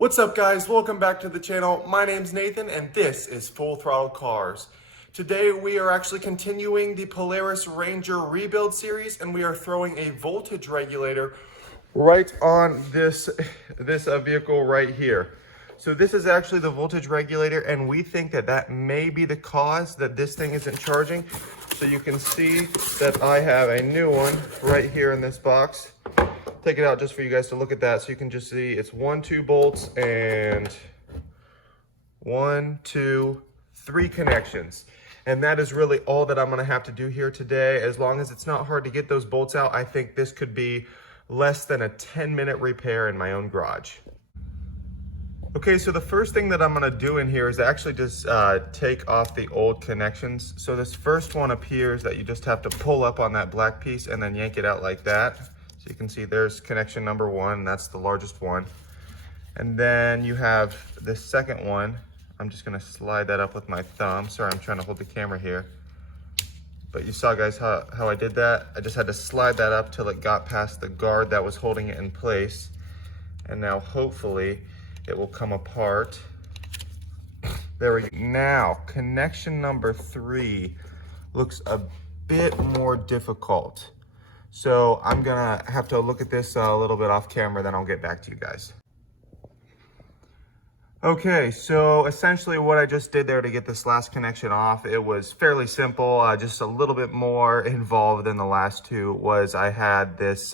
What's up guys, welcome back to the channel. My name's Nathan and this is Full Throttle Cars. Today we are actually continuing the Polaris Ranger rebuild series and we are throwing a voltage regulator right on this vehicle right here. So this is actually the voltage regulator and we think that that may be the cause that this thing isn't charging. So you can see that I have a new one right here in this box. Take it out just for you guys to look at that so you can just see it's 2 bolts and 3 connections. And that is really all that I'm going to have to do here today. As long as it's not hard to get those bolts out, I think this could be less than a 10-minute repair in my own garage. Okay, so the first thing that I'm going to do in here is actually just take off the old connections. So this first one appears that you just have to pull up on that black piece and then yank it out like that. So you can see there's connection number 1, that's the largest one. And then you have the second one. I'm just gonna slide that up with my thumb. Sorry, I'm trying to hold the camera here. But you saw guys how I did that? I just had to slide that up till it got past the guard that was holding it in place. And now hopefully it will come apart. There we go. Now, connection number 3 looks a bit more difficult. So I'm gonna have to look at this a little bit off camera, then I'll get back to you guys. Okay, so essentially what I just did there to get this last connection off, it was fairly simple, just a little bit more involved than the last two. Was I had this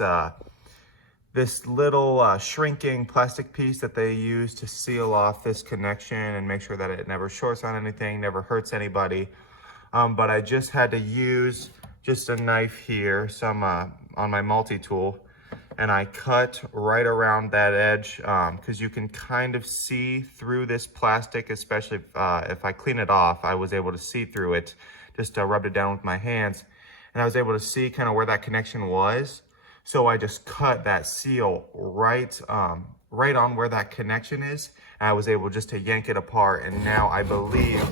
this little shrinking plastic piece that they use to seal off this connection and make sure that it never shorts on anything, never hurts anybody. But I just had to use just a knife here, some on my multi-tool, and I cut right around that edge because you can kind of see through this plastic, especially if I clean it off. I was able to see through it, just rubbed it down with my hands, and I was able to see kind of where that connection was. So I just cut that seal right on where that connection is, and I was able just to yank it apart, and now I believe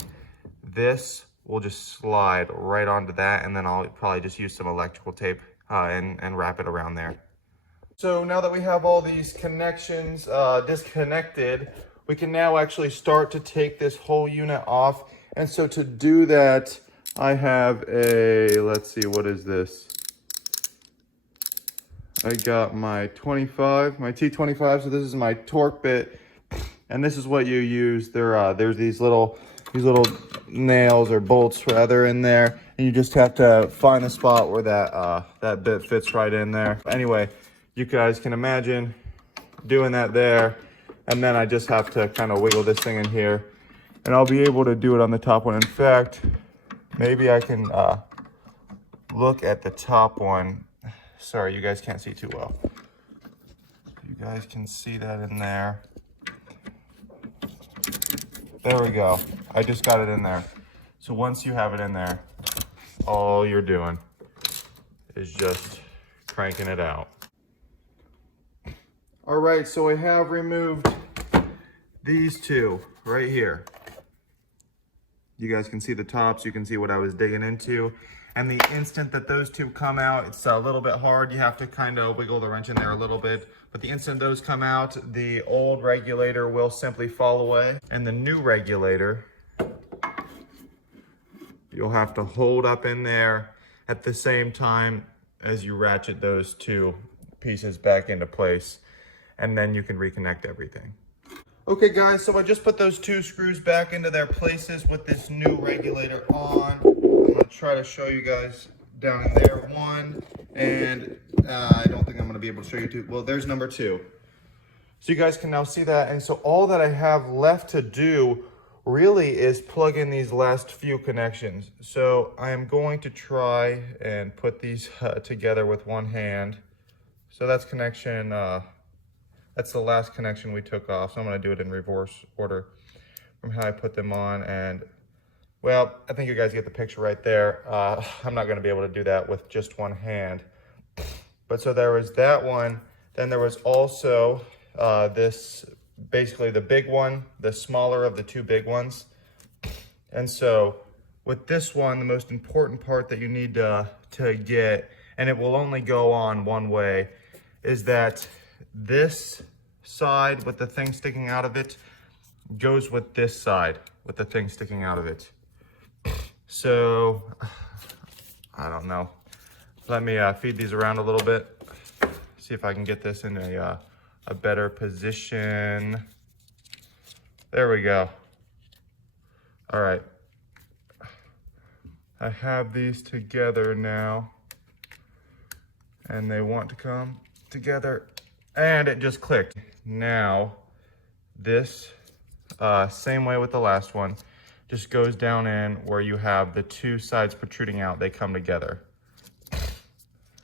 this will just slide right onto that, and then I'll probably just use some electrical tape and wrap it around there. So now that we have all these connections disconnected, we can now actually start to take this whole unit off. And so to do that, I have a, let's see, what is this? I got my 25, my T25, so this is my torque bit, and this is what you use. There's these little nails or bolts rather in there, and you just have to find the spot where that bit fits right in there. Anyway, you guys can imagine doing that there, and then I just have to kind of wiggle this thing in here, and I'll be able to do it on the top one. In fact, maybe I can look at the top one. Sorry, you guys can't see too well. You guys can see that in there. There we go. I just got it in there. So once you have it in there, all you're doing is just cranking it out. All right, so I have removed these two right here. You guys can see the tops. You can see what I was digging into. And the instant that those two come out, it's a little bit hard. You have to kind of wiggle the wrench in there a little bit. But the instant those come out, the old regulator will simply fall away. And the new regulator, you'll have to hold up in there at the same time as you ratchet those two pieces back into place. And then you can reconnect everything. Okay guys, so I just put those 2 screws back into their places with this new regulator on. I'm gonna try to show you guys down in there, 1, and I don't think I'm gonna be able to show you 2. Well, there's number 2. So you guys can now see that, and so all that I have left to do really is plug in these last few connections. So I am going to try and put these together with one hand. So that's connection, that's the last connection we took off. So I'm gonna do it in reverse order from how I put them on. And well, I think you guys get the picture right there. I'm not gonna be able to do that with just one hand. But so there was that one. Then there was also this, basically the big one, the smaller of the 2 big ones. And so with this one, the most important part that you need to get, and it will only go on one way, is that this side with the thing sticking out of it goes with this side with the thing sticking out of it. So, I don't know. Let me feed these around a little bit. See if I can get this in a better position. There we go. All right. I have these together now, and they want to come together, and it just clicked. Now, this, same way with the last one, just goes down in where you have the two sides protruding out, they come together.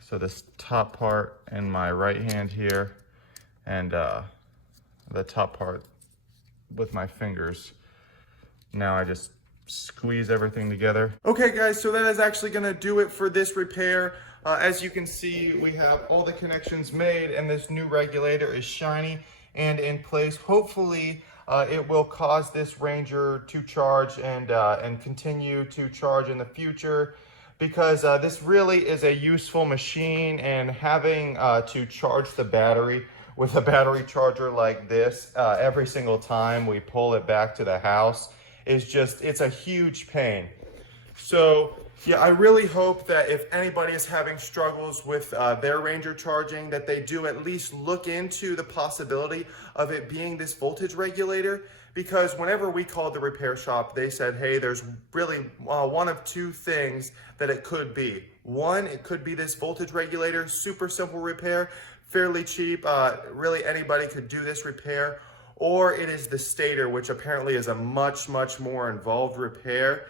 So this top part in my right hand here, and the top part with my fingers. Now I just squeeze everything together. Okay guys, so that is actually gonna do it for this repair. As you can see, we have all the connections made, and this new regulator is shiny and in place. Hopefully it will cause this Ranger to charge and continue to charge in the future, because this really is a useful machine, and having to charge the battery with a battery charger like this every single time we pull it back to the house is just, it's a huge pain. So yeah, I really hope that if anybody is having struggles with their Ranger charging, that they do at least look into the possibility of it being this voltage regulator. Because whenever we called the repair shop, they said, hey, there's really one of two things that it could be. One, it could be this voltage regulator, super simple repair, fairly cheap, really anybody could do this repair. Or it is the stator, which apparently is a much more involved repair.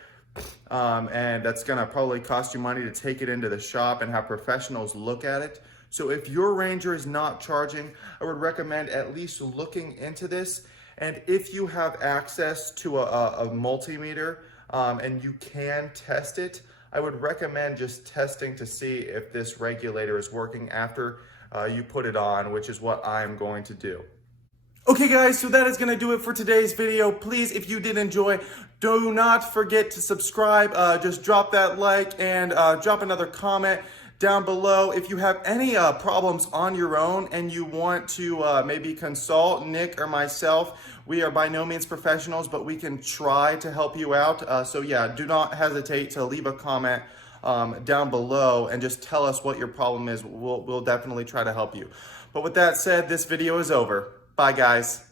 And that's gonna probably cost you money to take it into the shop and have professionals look at it. So if your Ranger is not charging, I would recommend at least looking into this. And if you have access to a multimeter and you can test it, I would recommend just testing to see if this regulator is working after you put it on, which is what I'm going to do. Okay guys, so that is going to do it for today's video. Please, if you did enjoy, do not forget to subscribe. Just drop that like and drop another comment down below. If you have any problems on your own and you want to maybe consult Nick or myself, we are by no means professionals, but we can try to help you out. So yeah, do not hesitate to leave a comment down below and just tell us what your problem is. We'll definitely try to help you. But with that said, this video is over. Bye guys.